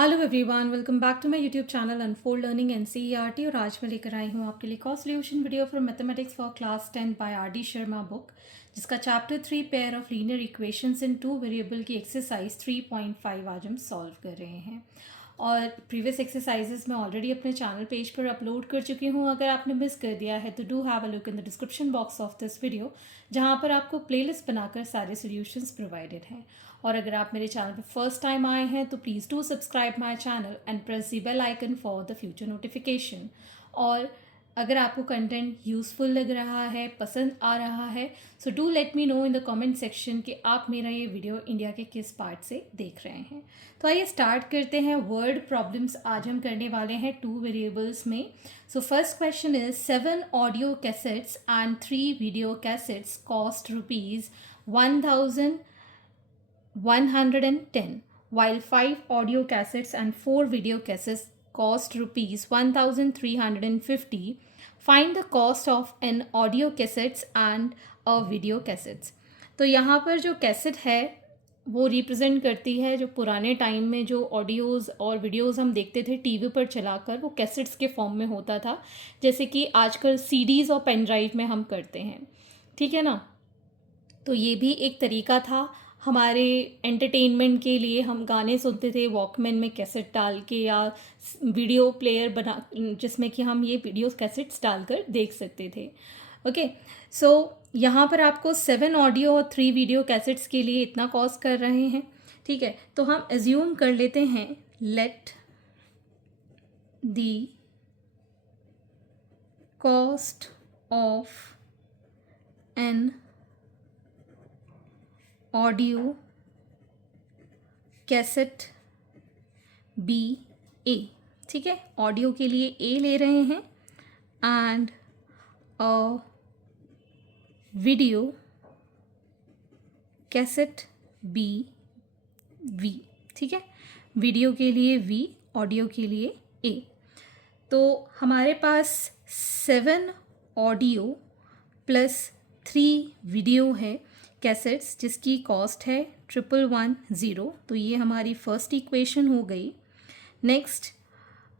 Hello everyone, welcome back to my YouTube channel unfold learning NCERT. और आज मैं लेकर आई हूँ आपके लिए cost solution video for mathematics for class 10 by R D. Sharma book, जिसका chapter 3 pair of linear equations in two variable की एक्सरसाइज 3.5 आज हम सॉल्व कर रहे हैं। और प्रीवियस एक्सरसाइजेस मैं ऑलरेडी अपने चैनल पेज पर अपलोड कर चुकी हूँ। अगर आपने मिस कर दिया है तो do have a look in the description box of this video, जहाँ पर आपको प्लेलिस्ट बनाकर सारे सॉल्यूशंस प्रोवाइडेड हैं। और अगर आप मेरे चैनल पर फर्स्ट टाइम आए हैं तो please do subscribe my channel and press the bell icon for the future notification. और अगर आपको कंटेंट यूज़फुल लग रहा है, पसंद आ रहा है, so do let me know in the comment section कि आप मेरा ये वीडियो इंडिया के किस पार्ट से देख रहे हैं। तो आइए स्टार्ट करते हैं। वर्ड प्रॉब्लम्स आज हम करने वाले हैं 2 वेरिएबल्स में। So first question is 7 audio cassettes and 3 video cassettes cost ₹110, while 5 audio cassettes and 4 video cassettes cost ₹1,350. Find the cost of an audio cassettes and a video cassettes. तो यहाँ पर जो कैसेट है वो रिप्रेजेंट करती है जो पुराने टाइम में जो ऑडियोज़ और वीडियोज़ हम देखते थे टीवी पर चलाकर, वो कैसेट्स के फॉर्म में होता था, जैसे कि आजकल सीडीज़ और पेन ड्राइव में हम करते हैं। ठीक है ना। तो ये भी एक तरीका था हमारे एंटरटेनमेंट के लिए। हम गाने सुनते थे वॉकमैन में कैसेट डाल के, या वीडियो प्लेयर बना जिसमें कि हम ये वीडियो कैसेट्स डालकर देख सकते थे। ओके, सो यहाँ पर आपको 7 ऑडियो और 3 वीडियो कैसेट्स के लिए इतना कॉस्ट कर रहे हैं। ठीक है, तो हम एज्यूम कर लेते हैं let the cost of an audio cassette be A. ठीक है, ऑडियो के लिए ए ले रहे हैं and a video cassette be V. ठीक है, वीडियो के लिए वी, ऑडियो के लिए ए। तो हमारे पास 7 ऑडियो प्लस 3 वीडियो है कैसेट्स, जिसकी कॉस्ट है 1110। तो ये हमारी फर्स्ट इक्वेशन हो गई। Next,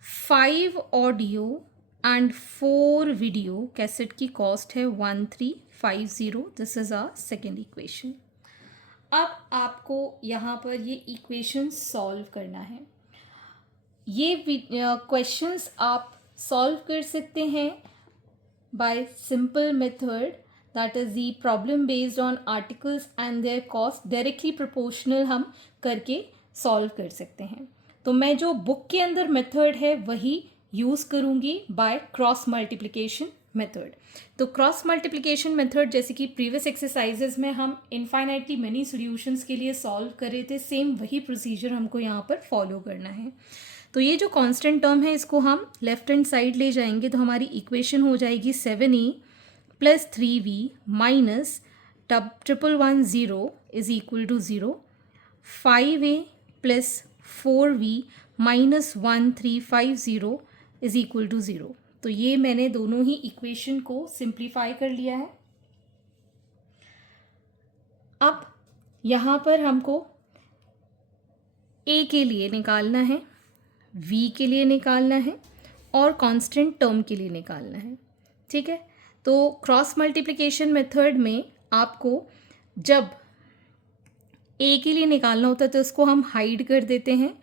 5 audio and 4 video cassette की कॉस्ट है 1350। This is our second equation. अब आपको यहाँ पर ये इक्वेशन सॉल्व करना है। ये क्वेश्चंस आप सॉल्व कर सकते हैं bye simple method, that is the problem based on articles and there cost, directly proportional हम करके सॉल्व कर सकते हैं। तो मैं जो बुक के अंदर मेथड है वही यूज़ करूँगी बाय क्रॉस मल्टीप्लिकेशन मेथड। तो क्रॉस मल्टीप्लिकेशन मेथड जैसे कि प्रीवियस एक्सरसाइजेज में हम इनफाइनाइटली मेनी सॉल्यूशंस के लिए सॉल्व कर रहे थे, सेम वही प्रोसीजर हमको यहाँ पर फॉलो करना है। तो ये जो कांस्टेंट टर्म है इसको हम लेफ्ट हैंड साइड ले जाएंगे, तो हमारी इक्वेशन हो जाएगी 7a plus 3v minus 1110 is equal to 0, 5a plus 4v minus 1350 is equal to 0। तो ये मैंने दोनों ही इक्वेशन को सिंप्लीफाई कर लिया है। अब यहाँ पर हमको a के लिए निकालना है, v के लिए निकालना है और कांस्टेंट टर्म के लिए निकालना है। ठीक है, तो क्रॉस मल्टीप्लिकेशन मेथड में आपको जब a के लिए निकालना होता है तो इसको हम हाइड कर देते हैं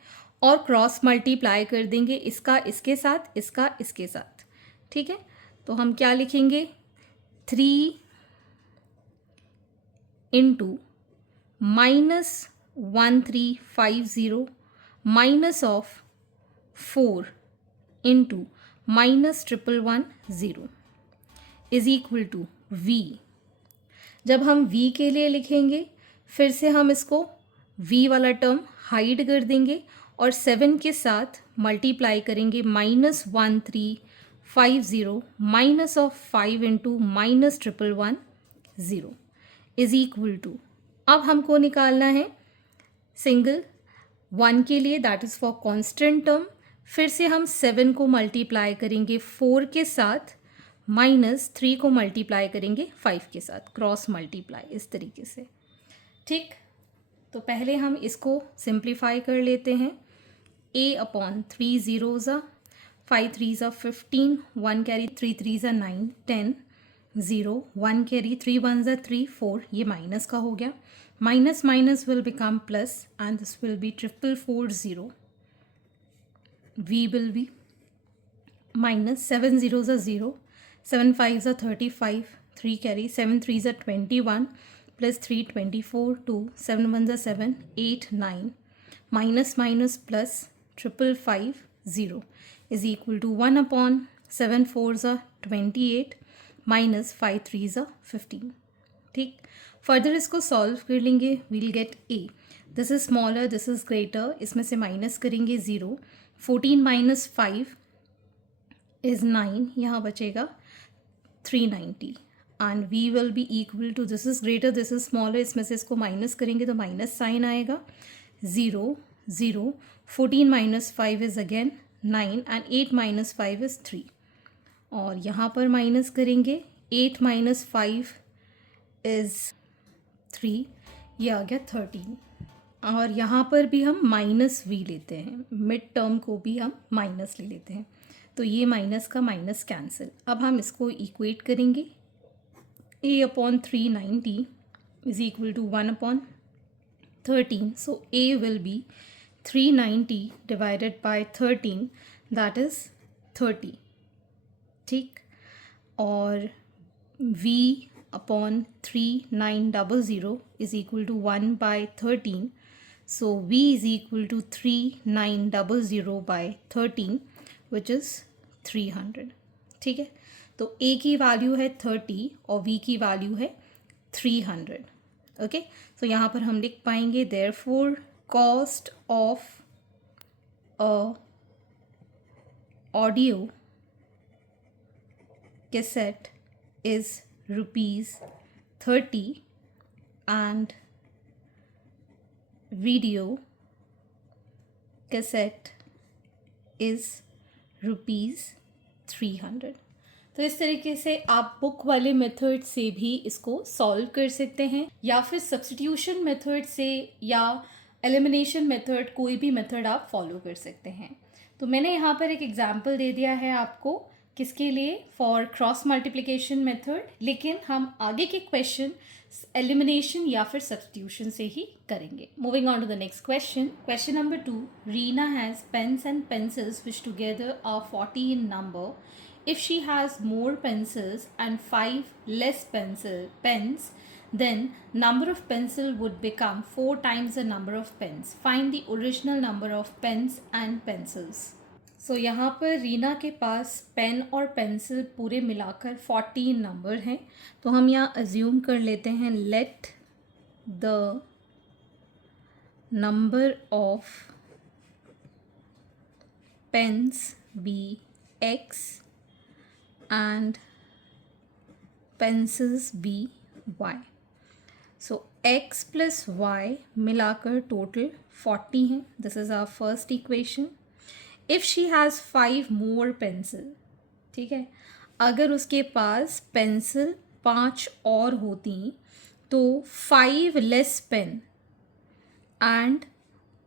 और क्रॉस मल्टीप्लाई कर देंगे, इसका इसके साथ, इसका इसके साथ। ठीक है, तो हम क्या लिखेंगे, 3 into minus 1350 minus of 4 into minus 1110 is equal to v। जब हम v के लिए लिखेंगे फिर से हम इसको v वाला टर्म हाइड कर देंगे और 7 के साथ मल्टीप्लाई करेंगे, minus 1350 minus of 5 into minus 1110 is equal to, अब हमको निकालना है सिंगल 1 के लिए, that is for constant term. फिर से हम 7 को मल्टीप्लाई करेंगे 4 के साथ, माइनस 3 को मल्टीप्लाई करेंगे 5 के साथ, क्रॉस मल्टीप्लाई इस तरीके से। ठीक, तो पहले हम इसको सिंप्लीफाई कर लेते हैं। a upon 3 zeros are 5 threes are 15, 1 carry 3 threes are 9, 10, 0, 1 carry 3 ones are 3, 4. ये माइनस का हो गया. Minus minus will become plus and this will be 444 v will be minus 7 zeros are 0, 7 fives are 35, 3 carry 7 threes are 21 plus 3 24, 2 7 ones are 7, 8 9, minus minus plus 555 is equal to 1 upon 7 fours are 28 minus 5 threes are 15. ठीक. Further इसको solve कर लेंगे. We'll get a. This is smaller, this is greater. इसमें से minus करेंगे 0. 14 minus 5 is 9. यहाँ बचेगा 390 and v will be equal to, this is greater, this is smaller. इसमें से इसको माइनस करेंगे तो माइनस साइन आएगा. 0 0. 14 minus 5 is again 9 and 8 minus 5 is 3. और यहाँ पर माइनस करेंगे. 8 माइनस 5 इज 3. ये आ गया 13. और यहाँ पर भी हम माइनस v लेते हैं. मिड टर्म को भी हम माइनस ले लेते हैं. तो ये माइनस का माइनस कैंसिल. अब हम इसको इक्वेट करेंगे. a upon 390 is equal to 1 upon 13. So a will be 390 divided by 13, that is 30. ठीक. और v अपॉन 3900 is equal to 1 by 13. So v is equal to 3900 by 13 which is 300. ठीक है. तो a की वैल्यू है 30 और v की वैल्यू है 300. ओके. तो यहाँ पर हम लिख पाएंगे therefore cost of a audio cassette is ₹30 and video cassette is ₹300. तो इस तरीके से आप बुक वाले मेथड से भी इसको सॉल्व कर सकते हैं या फिर सब्स्टिट्यूशन मेथड से या एलिमिनेशन मेथड, कोई भी मेथड आप फॉलो कर सकते हैं. तो मैंने यहाँ पर एक एग्जांपल दे दिया है आपको. किसके लिए? For cross multiplication method. लेकिन हम आगे के क्वेश्चन एलिमिनेशन या फिर सब्स्टिट्यूशन से ही करेंगे. Moving on to the next question. Question number 2. Reena has pens and pencils which together are 40 in number. If she has more pencils and 5 less pens, then number of pencil would become 4 times the number of pens. Find the original number of pens and pencils. So यहाँ पर रीना के पास pen और pencil पूरे मिलाकर 14 number हैं. तो हम यहाँ अज्यूम कर लेते हैं let the number of pens be x and pencils be y. So x plus y मिलाकर टोटल 40 हैं. This is our first equation. If she has 5 more pencil, ठीक है, अगर उसके पास पेंसिल 5 और होती तो 5 लेस पेन एंड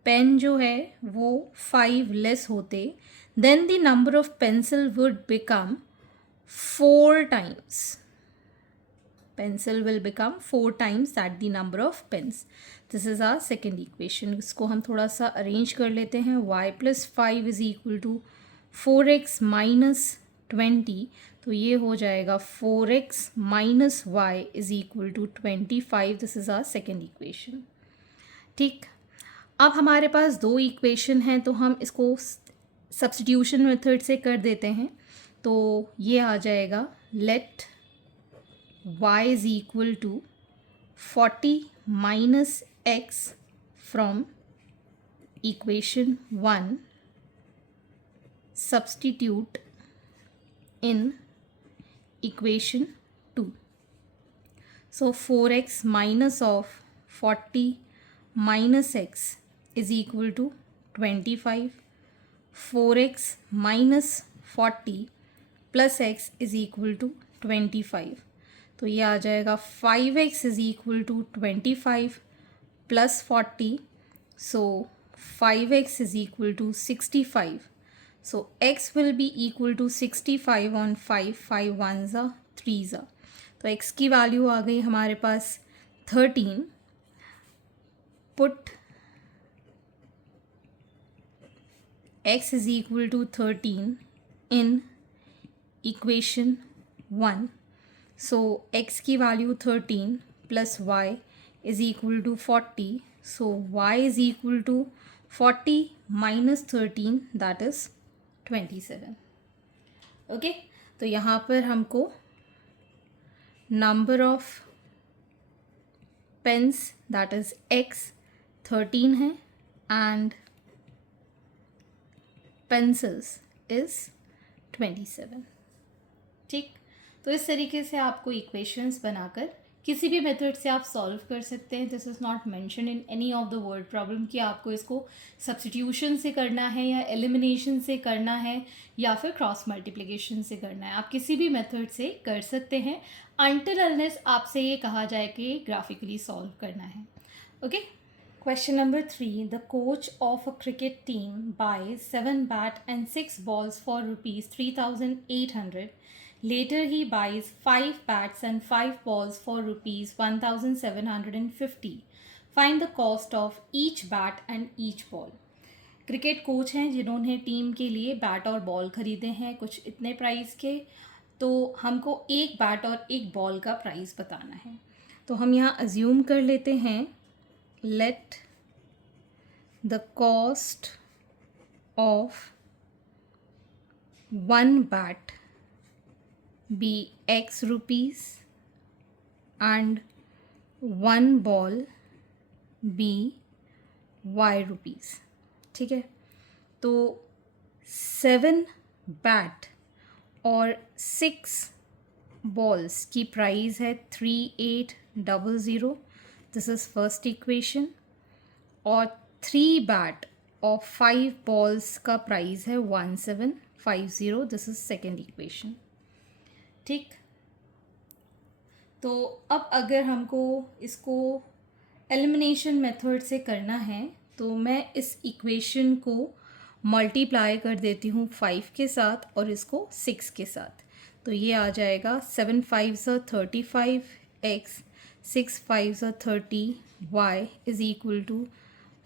पेन जो है वो 5 लेस होते, then the number of pencil would become 4 times. Pencil will become 4 times that the number of pens. This is our second equation. इसको हम थोड़ा सा अरेंज कर लेते हैं. y plus 5 is equal to 4x minus 20. तो ये हो जाएगा 4x minus y is equal to 25. This is our second equation. ठीक. अब हमारे पास दो इक्वेशन हैं तो हम इसको सब्स्टिट्यूशन मेथड से कर देते हैं. तो ये आ जाएगा let y is equal to 40 minus x from equation 1 substitute in equation 2. So 4x minus of 40 minus x is equal to 25. 4x minus 40 plus x is equal to 25. तो ये आ जाएगा 5x is equal to 25 plus 40. So 5x is equal to 65. So x will be equal to 65 on 5. 5 ones are 3s are. तो x की value आ गई हमारे पास 13. Put x is equal to 13 in equation 1. So x की value 13 plus y is equal to 40. So y is equal to 40 minus 13, that is 27. Okay, तो यहाँ पर हमको number of pens that is x 13 है and pencils is 27. ठीक, तो इस तरीके से आपको इक्वेशंस बनाकर किसी भी मेथड से आप सॉल्व कर सकते हैं. This is not mention in any of the word problem कि आपको इसको सब्स्टिट्यूशन से करना है या एलिमिनेशन से करना है या फिर क्रॉस मल्टीप्लिकेशन से करना है. आप किसी भी मेथड से कर सकते हैं अनटिल अनलेस आपसे ये कहा जाए कि ग्राफिकली सॉल्व करना है. Okay, question number 3. The coach of a cricket team buys 7 bat and 6 balls for ₹3,800. Later he buys 5 bats and 5 balls for ₹1,750. Find the cost of each bat and each ball. Cricket coach हैं जिन्होंने team के लिए bat और ball खरीदे हैं कुछ इतने price के. तो हमको एक बैट और एक बॉल का प्राइस बताना है. तो हम यहाँ अज्यूम कर लेते हैं let the cost of one bat be x rupees and one ball be y rupees. ठीक है, तो 7 बैट और 6 बॉल्स की प्राइस है 3800. This is first equation. और 3 बैट और 5 बॉल्स का प्राइस है 1750. This is second equation. ठीक, तो अब अगर हमको इसको एलिमिनेशन मेथड से करना है तो मैं इस इक्वेशन को मल्टीप्लाई कर देती हूँ 5 के साथ और इसको 6 के साथ. तो ये आ जाएगा 7 5s are 35 x, 6 5s are 30 y is equal to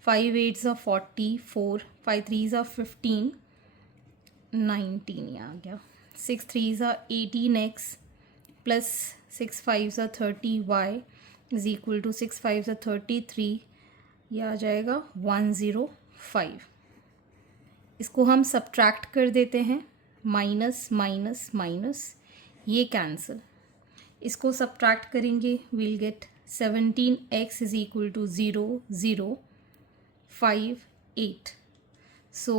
5 8s are 40, 4 5 3s are 15, 19 ये आ गया. 6 3s are 18x plus 6 5s are 30y is equal to 6 5s are 33. ये आ जाएगा 105. इसको हम सब्ट्रैक्ट कर देते हैं. माइनस माइनस माइनस ये कैंसिल. इसको सब्ट्रैक्ट करेंगे we'll get 17x is equal to 0 0 5 8. So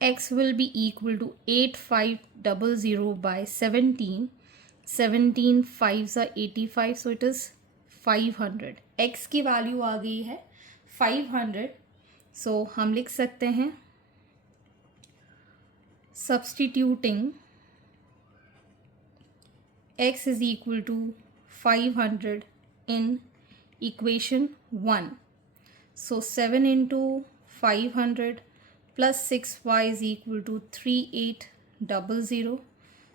x will be equal to 8500 by 17. 17 5s are 85, so it is 500. x की वैल्यू आ गई है 500. सो हम लिख सकते हैं substituting x is equal to 500 in equation 1. So 7 into 500 plus 6y is equal to 3800.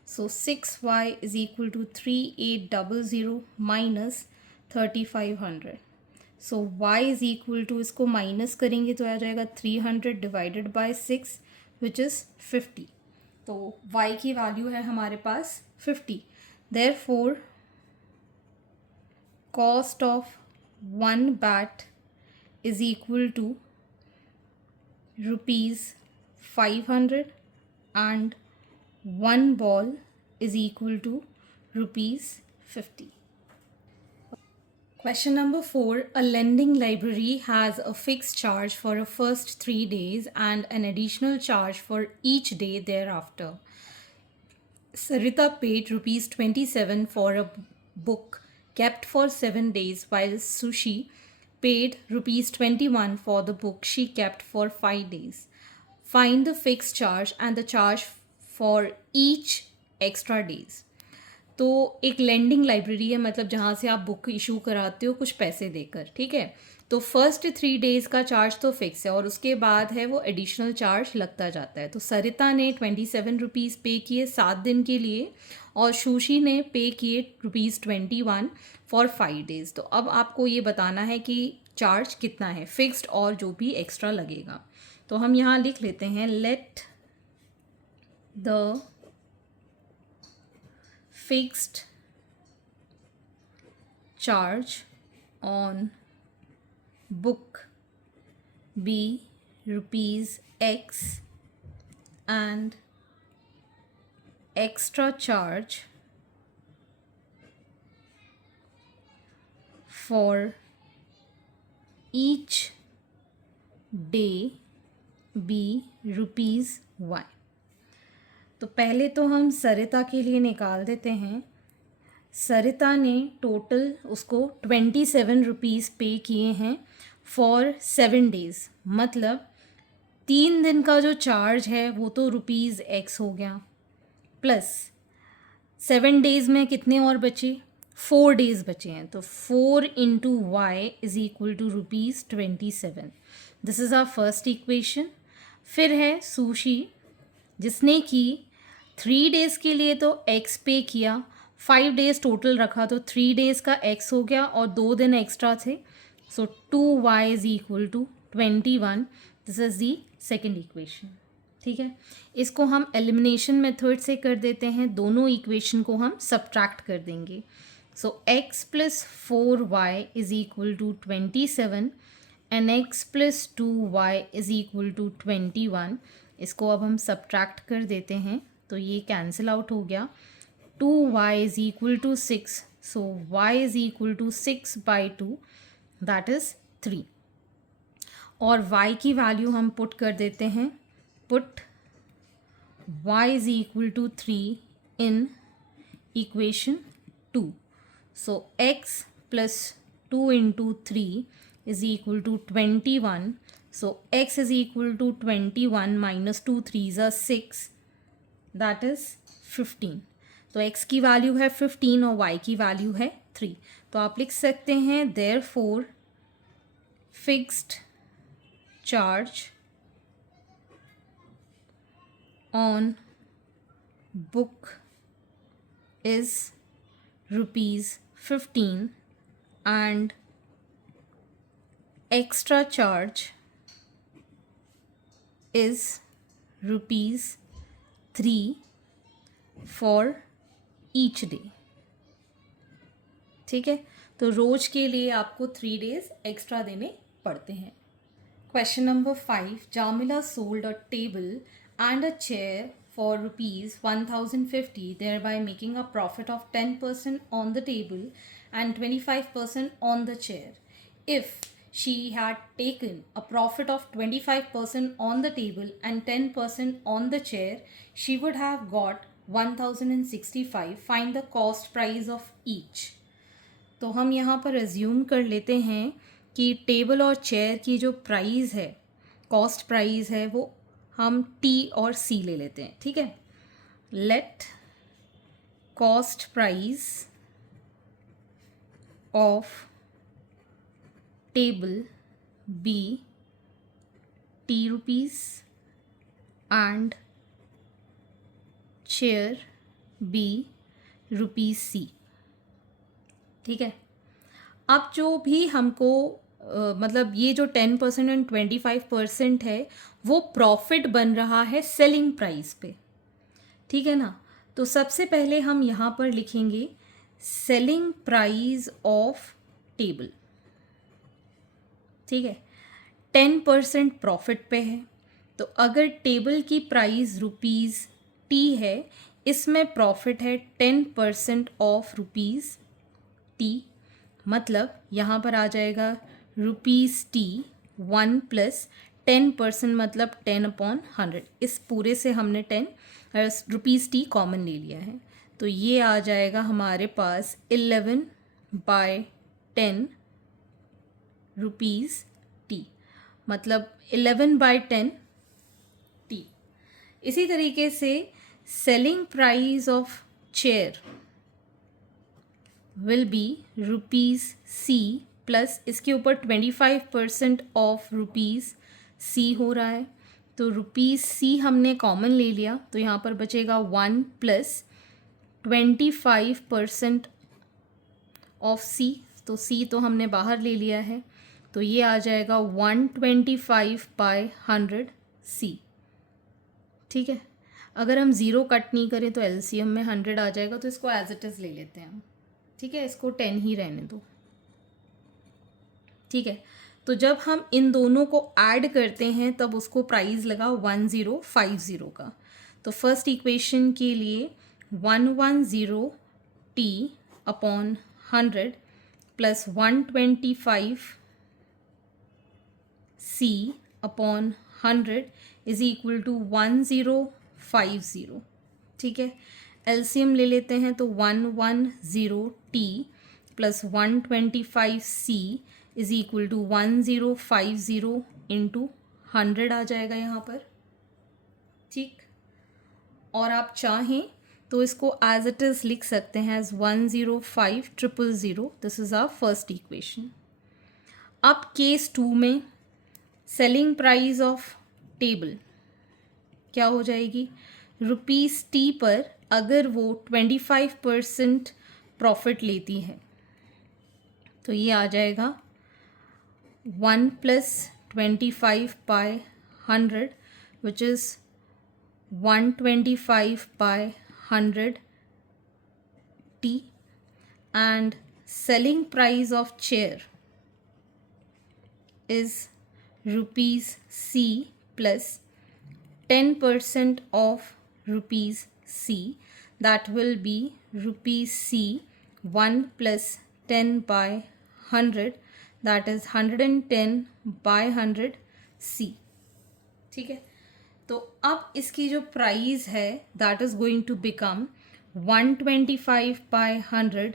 So 6y is equal to 3800 minus 3500. So y is equal to, इसको minus करेंगे तो आ जाएगा 300 डिवाइडेड बाय 6 विच इज़ 50. तो y की value है हमारे पास 50. Therefore cost of one bat is equal to ₹500 and one ball is equal to ₹50. Question number 4. A lending library has a fixed charge for the first 3 days and an additional charge for each day thereafter. Sarita paid ₹27 for a book kept for 7 days while Sushi paid ₹21 for the book she kept for 5 days. Find the fixed charge and the charge for each extra days. तो एक lending library है, मतलब जहाँ से आप book issue कराते हो कुछ पैसे देकर. ठीक है, तो फर्स्ट 3 डेज़ का चार्ज तो फिक्स है और उसके बाद है वो एडिशनल चार्ज लगता जाता है। तो सरिता ने 27 रुपीज़ पे किए 7 दिन के लिए और सुशी ने पे किए ₹21 फॉर 5 डेज़। तो अब आपको ये बताना है कि चार्ज कितना है, फिक्स्ड और जो भी एक्स्ट्रा लगेगा। तो हम यहाँ लिख लेते हैं, let the fixed charge on book be ₹X and extra charge for each day be ₹Y। तो पहले तो हम सरिता के लिए निकाल देते हैं। सरिता ने टोटल उसको 27 रुपीज़ पे किए हैं फॉर 7 डेज़, मतलब 3 दिन का जो चार्ज है वो तो ₹X हो गया, प्लस 7 डेज़ में कितने और बचे, 4 डेज़ बचे हैं। तो 4 into Y is equal to ₹27। This is our first equation. फिर है सुशी जिसने कि 3 डेज़ के लिए तो x पे किया, 5 डेज़ टोटल रखा तो 3 डेज़ का x हो गया और 2 दिन एक्स्ट्रा थे। So 2y is equal to 21। This is the second equation. ठीक है, इसको हम एलिमिनेशन मेथड से कर देते हैं, दोनों इक्वेशन को हम सब्ट्रैक्ट कर देंगे। So x plus 4y is equal to 27 and x plus 2y is equal to 21। इसको अब हम सब्ट्रैक्ट कर देते हैं तो ये कैंसिल आउट हो गया। 2y is equal to 6, so y is equal to 6/2, that is 3। और y की वैल्यू हम पुट कर देते हैं, put y is equal to 3 in equation 2। So x plus 2 into 3 is equal to 21। So x is equal to 21 minus 2 3s are 6, that is 15। तो x की value है 15 और y की वैल्यू है 3। तो आप लिख सकते हैं therefore fixed charge on book is ₹15 and extra charge is ₹3 for each day। ठीक है, तो रोज के लिए आपको 3 डेज एक्स्ट्रा देने पड़ते हैं। Question number 5, Jamila sold a table and a chair for ₹1,050, thereby making a profit of 10% on the table and 25% on the chair. If she had taken a profit of 25% on the table and 10% on the chair, she would have got 1,065. Find the cost price of each. तो हम यहाँ पर assume कर लेते हैं कि table और chair की जो प्राइस है, कॉस्ट प्राइस है, वो हम T और C ले लेते हैं। ठीक है, let cost price of table be ₹T and chair be ₹C। ठीक है, अब जो भी हमको मतलब ये जो 10% एंड 25% है वो प्रॉफिट बन रहा है सेलिंग प्राइस पे। ठीक है ना, तो सबसे पहले हम यहाँ पर लिखेंगे सेलिंग प्राइस ऑफ टेबल। ठीक है, 10% प्रॉफिट पे है, तो अगर टेबल की प्राइस ₹T है, इसमें प्रॉफिट है 10% ऑफ ₹T, मतलब यहाँ पर आ जाएगा ₹T 1 प्लस 10% मतलब 10/100। इस पूरे से हमने ₹T कॉमन ले लिया है, तो ये आ जाएगा हमारे पास 11/10 ₹T, मतलब 11/10 T। इसी तरीके से selling price of chair will be ₹C plus इसके ऊपर 25% ऑफ रुपीज़ सी हो रहा है, तो रुपीज़ सी हमने कॉमन ले लिया, तो यहाँ पर बचेगा 1 प्लस 25% ऑफ सी, तो सी तो हमने बाहर ले लिया है, तो ये आ जाएगा 125/100 सी। ठीक है, अगर हम ज़ीरो कट नहीं करें तो एलसीएम में 100 आ जाएगा, तो इसको एज इट इज़ ले लेते हैं हम। ठीक है, इसको 10 ही रहने दो। ठीक है, तो जब हम इन दोनों को ऐड करते हैं तब उसको प्राइस लगा 1050 का। तो फर्स्ट इक्वेशन के लिए 110 t upon 100 plus 125 c upon 100 is equal to 1050। ठीक है, एलसीएम ले लेते हैं, तो 110 t plus 125 c is equal to 1050 into 100 आ जाएगा यहाँ पर। ठीक, और आप चाहें तो इसको एज इट इज़ लिख सकते हैं as 105000। This is our first equation. अब केस 2 में सेलिंग प्राइस ऑफ टेबल क्या हो जाएगी, रुपीज़ टी पर अगर वो 25% प्रॉफिट लेती है तो ये आ जाएगा 1 plus 25/100 which is 125/100 t, and selling price of chair is rupees c plus 10% of rupees c, that will be rupees c 1 plus 10/100, that is 110/100 c। ठीक है, तो अब इसकी जो प्राइस है that is going to become 125/100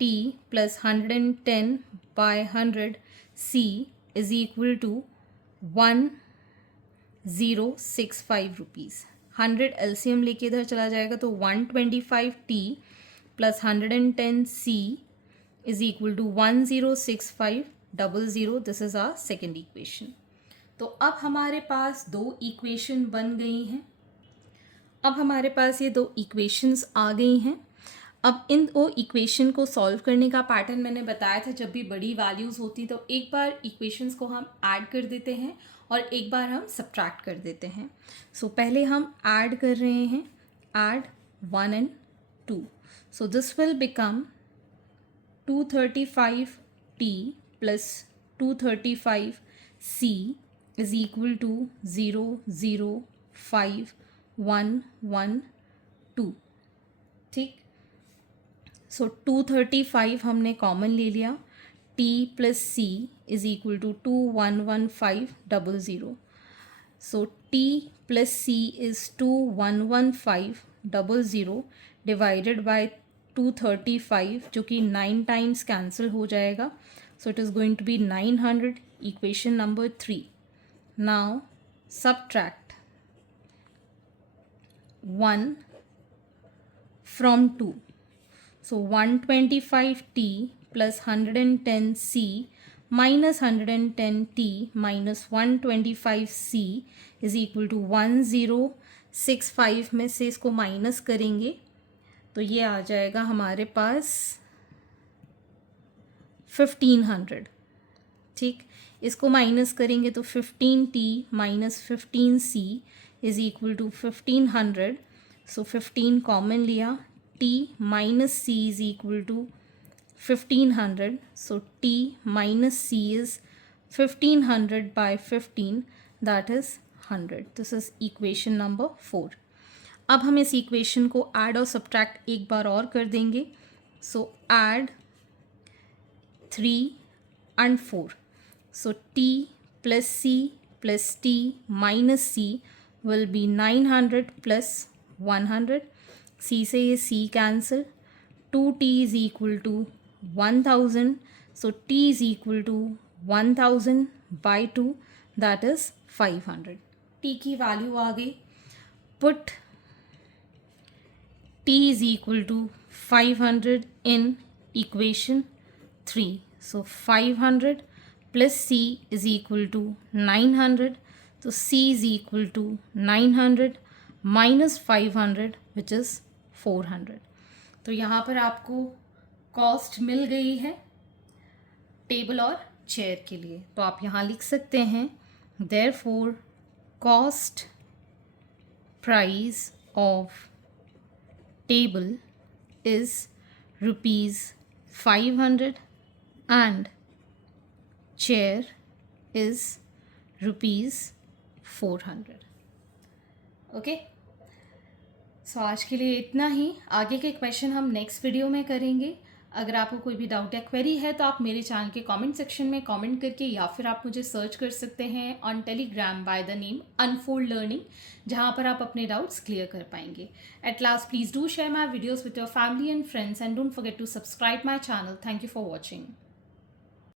t plus 110/100 c is equal to 1065 rupees. 100 LCM लेके इधर चला जाएगा, तो 125 t plus 110 c is equal to 106500। This is our second equation. तो अब हमारे पास दो इक्वेशन बन गई हैं। अब हमारे पास ये दो इक्वेशंस आ गई हैं। अब इन दो इक्वेशन को सॉल्व करने का पैटर्न मैंने बताया था, जब भी बड़ी वैल्यूज़ होती तो एक बार इक्वेशंस को हम ऐड कर देते हैं और एक बार हम सब्ट्रैक्ट कर देते हैं। सो पहले हम ऐड कर रहे हैं, add 1 and 2। So this will become 235t plus 235c is equal to 005,112। ठीक, सो 235 हमने कॉमन ले लिया, t plus c is equal to 211500। So t plus c is 211500 divided by 235, जो कि 9 टाइम्स कैंसिल हो जाएगा, so it is going to be 900। Equation number 3। Now subtract 1 from 2. So 125t plus 110c minus 110t minus 125c is equal to 1065 में से इसको minus करेंगे तो ये आ जाएगा हमारे पास 1500। ठीक, इसको माइनस करेंगे तो 15t minus 15c is equal to 1500। So 15 common लिया, t minus c is equal to 1500। So t minus c is 1500/15, that is 100। This is equation number 4। अब हम इस इक्वेशन को ऐड और सब्ट्रैक्ट एक बार और कर देंगे। सो add 3 and 4. So t plus c plus t minus c will be 900 plus 100. c से ये c cancel, 2t is equal to 1000. So t is equal to 1000 by 2, that is 500. t की value आ गई। Put t is equal to 500 in equation 3. So 500 plus C is equal to 900, तो C is equal to 900 minus 500 which is 400। तो यहाँ पर आपको cost मिल गई है table और चेयर के लिए। तो आप यहाँ लिख सकते हैं therefore cost price of table is ₹500 and chair is ₹400। Okay, so आज के लिए इतना ही। आगे के क्वेश्चन हम नेक्स्ट वीडियो में करेंगे। अगर आपको कोई भी डाउट या क्वेरी है तो आप मेरे चैनल के कमेंट सेक्शन में कमेंट करके, या फिर आप मुझे सर्च कर सकते हैं on Telegram by the name Unfold Learning, जहां पर आप अपने डाउट्स क्लियर कर पाएंगे। At last, please do share my videos with your family and friends and don't forget to subscribe my channel. Thank you for watching.